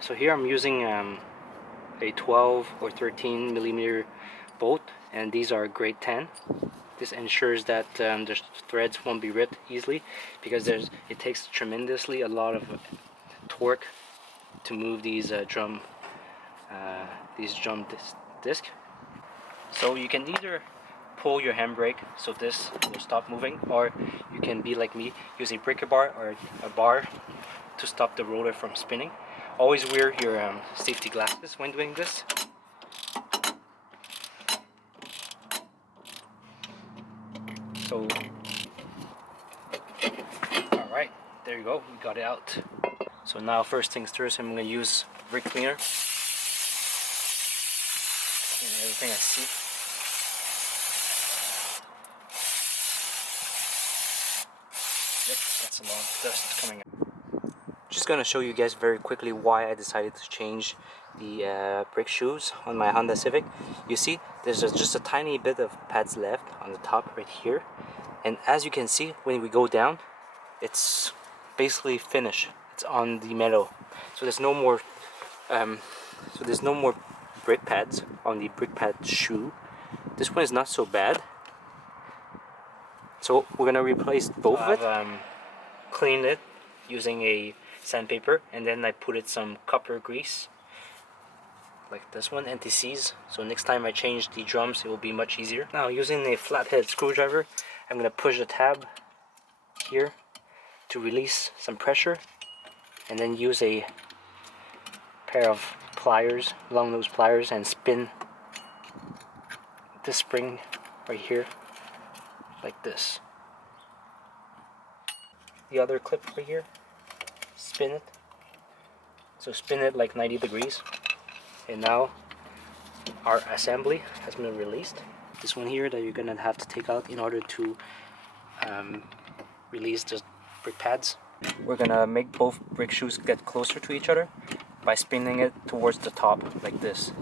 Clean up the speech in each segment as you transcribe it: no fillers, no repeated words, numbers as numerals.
So here I'm using a 12 or 13 millimeter bolt, and these are grade 10. This ensures that the threads won't be ripped easily, because it takes tremendously a lot of torque to move these drum disc. So you can either pull your handbrake so this will stop moving, or you can be like me, use a breaker bar or a bar to stop the roller from spinning. Always wear your safety glasses when doing this. So, alright, there you go, we got it out. So now first things first, I'm going to use brake cleaner. Clean everything I see. Yep, that's a lot of dust coming out. Just going to show you guys very quickly why I decided to change the brake shoes on my Honda Civic. You see, there's just a tiny bit of pads left on the top right here, and as you can see, when we go down, it's basically finished. It's on the metal, so there's no more brake pads on the brake pad shoe. This one is not so bad, so we're gonna replace both of it. Cleaned it using a sandpaper, and then I put it some copper grease like this one, anti-seize, so next time I change the drums it will be much easier. Now using a flathead screwdriver, I'm gonna push the tab here to release some pressure, and then use a pair of pliers, long nose pliers, and spin this spring right here like this. The other clip right here, spin it. So spin it like 90 degrees. And now our assembly has been released. This one here that you're gonna have to take out in order to release the brake pads. We're gonna make both brake shoes get closer to each other by spinning it towards the top like this.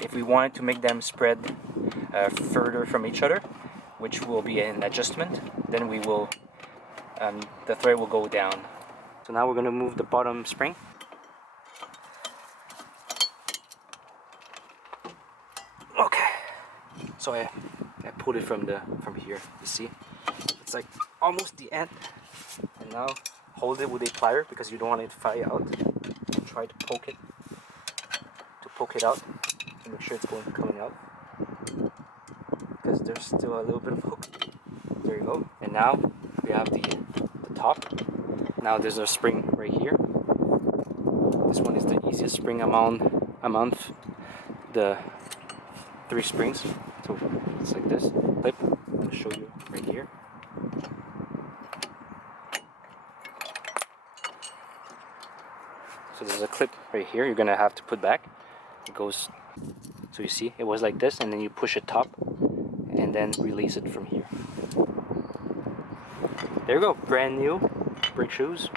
If we wanted to make them spread further from each other, which will be an adjustment, then we will the thread will go down. So now we're gonna move the bottom spring. Okay, so I pulled it from here. You see, it's like almost the end. And now hold it with a plier because you don't want it to fly out. Try to poke it out to make sure it's coming out, because there's still a little bit of hook. There you go. And now we have the top. Now there's a spring right here. This one is the easiest spring among the 3 springs. So it's like this clip. I'll show you right here. So there's a clip right here you're gonna have to put back. It goes, so you see it was like this, and then you push it top and then release it from here. There you go, brand new brake shoes.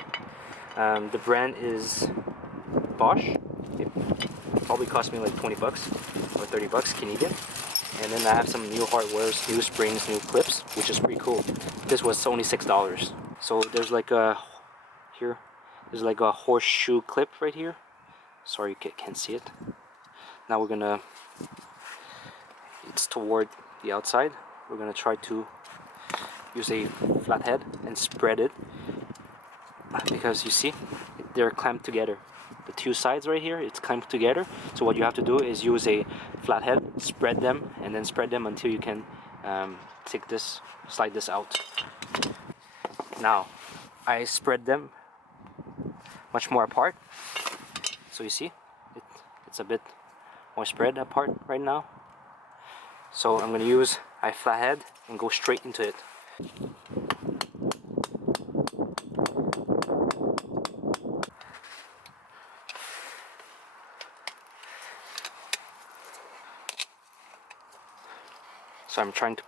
The brand is Bosch. It probably cost me like 20 bucks or 30 bucks Canadian. And then I have some new hardware, new springs, new clips, which is pretty cool. This was only $6. So there's like a there's like a horseshoe clip right here. Sorry you can't see it. Now we're gonna, it's toward the outside. We're gonna try to use a flathead and spread it, because you see they're clamped together. The 2 sides right here, it's clamped together. So what you have to do is use a flathead, spread them, and then spread them until you can slide this out. Now I spread them much more apart, so you see it's a bit more spread apart right now. So I'm going to use a flathead and go straight into it. So I'm trying to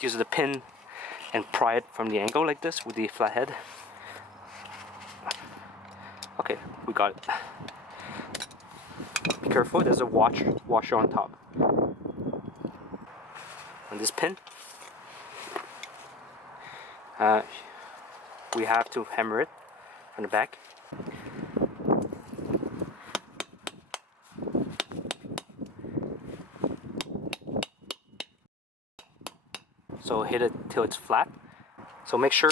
use the pin and pry it from the angle like this with the flathead. Okay, we got it. Be careful, there's a washer on top. On this pin, we have to hammer it from the back. So hit it till it's flat. So make sure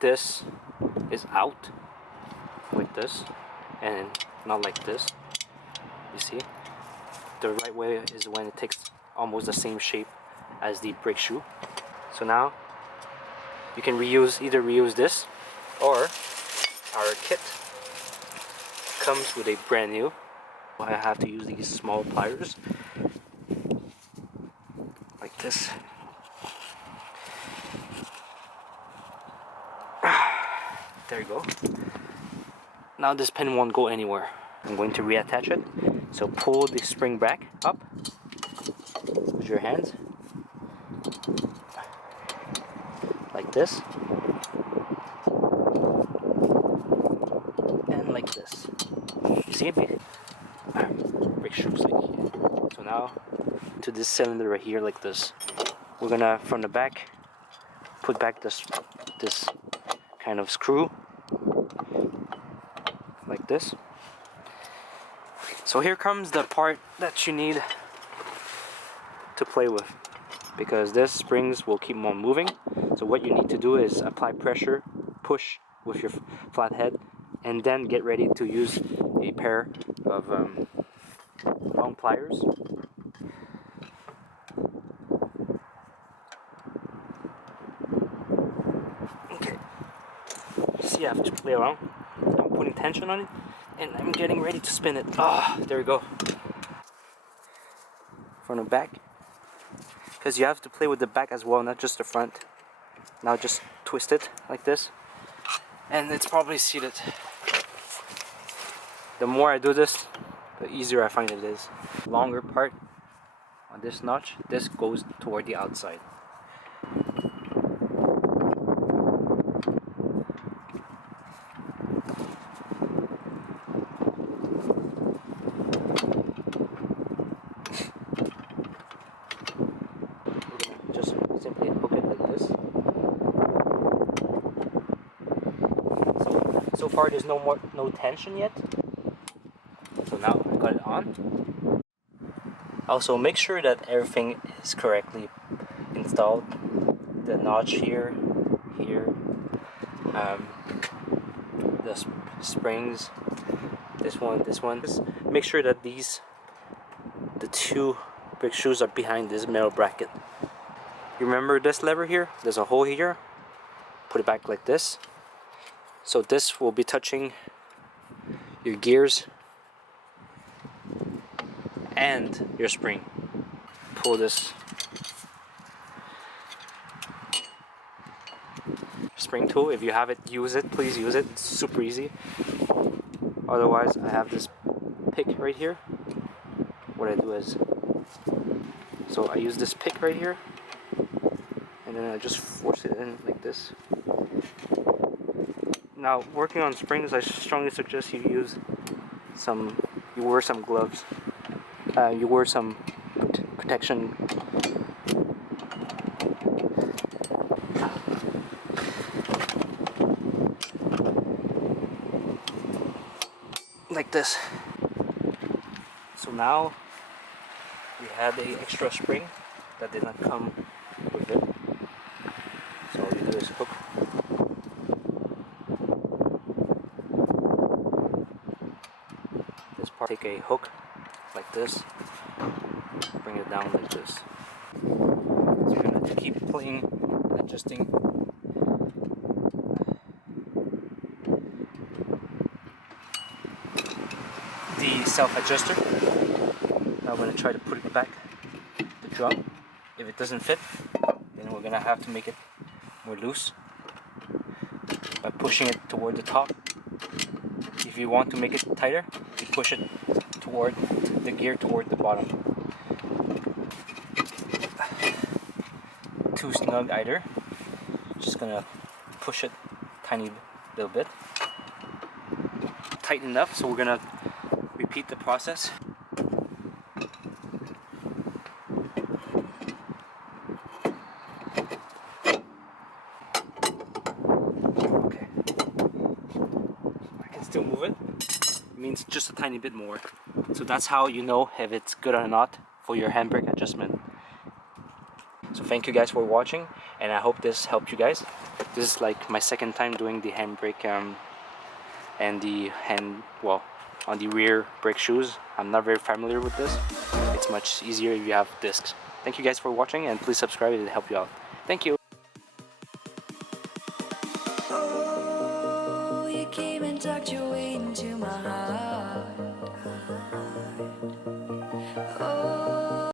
this is out like this and not like this. You see? The right way is when it takes almost the same shape as the brake shoe. So now you can either reuse this, or our kit comes with a brand new. I have to use these small pliers like this. There you go. Now this pin won't go anywhere. I'm going to reattach it. So pull the spring back up with your hands like this and like this. You see, brake shoes like here. So now to this cylinder right here like this. We're gonna from the back put back this kind of screw like this. So here comes the part that you need to play with, because this springs will keep on moving. So what you need to do is apply pressure, push with your flat head, and then get ready to use a pair of long pliers. Okay, see, I have to play around. I'm putting tension on it, and I'm getting ready to spin it. There we go. From the back, because you have to play with the back as well, not just the front. Now just twist it like this, and it's probably seated. The more I do this, the easier I find it is. Longer part on this notch, this goes toward the outside. Just simply hook it like this. So far there's no tension yet. So now I got it on. Also make sure that everything is correctly installed. The notch here, the springs, this one. Just make sure that the two brake shoes are behind this metal bracket. You remember this lever here? There's a hole here. Put it back like this. So this will be touching your gears and your spring. Pull this spring tool. If you have it, use it. Please use it. It's super easy. Otherwise, I have this pick right here. What I do is, so I use this pick right here, and then I just force it in like this. Now, working on springs, I strongly suggest you wear some gloves. You wear some protection. Like this. So now we have an extra spring that did not come with it. So all you do is hook. This part, take a hook like this, bring it down like this. So you're gonna keep playing, adjusting. The self-adjuster. Now I'm going to try to put it back, the drum. If it doesn't fit, then we're going to have to make it more loose by pushing it toward the top. If you want to make it tighter, you push it toward the gear toward the bottom. Too snug either. Just going to push it tiny little bit. Tight enough, so we're going to repeat the process. Okay. I can still move it. It means just a tiny bit more. So that's how you know if it's good or not for your handbrake adjustment. So thank you guys for watching, and I hope this helped you guys. This is like my second time doing the handbrake and the on the rear brake shoes. I'm not very familiar with this. It's much easier if you have discs. Thank you guys for watching, and please subscribe, it'll help you out. Thank you.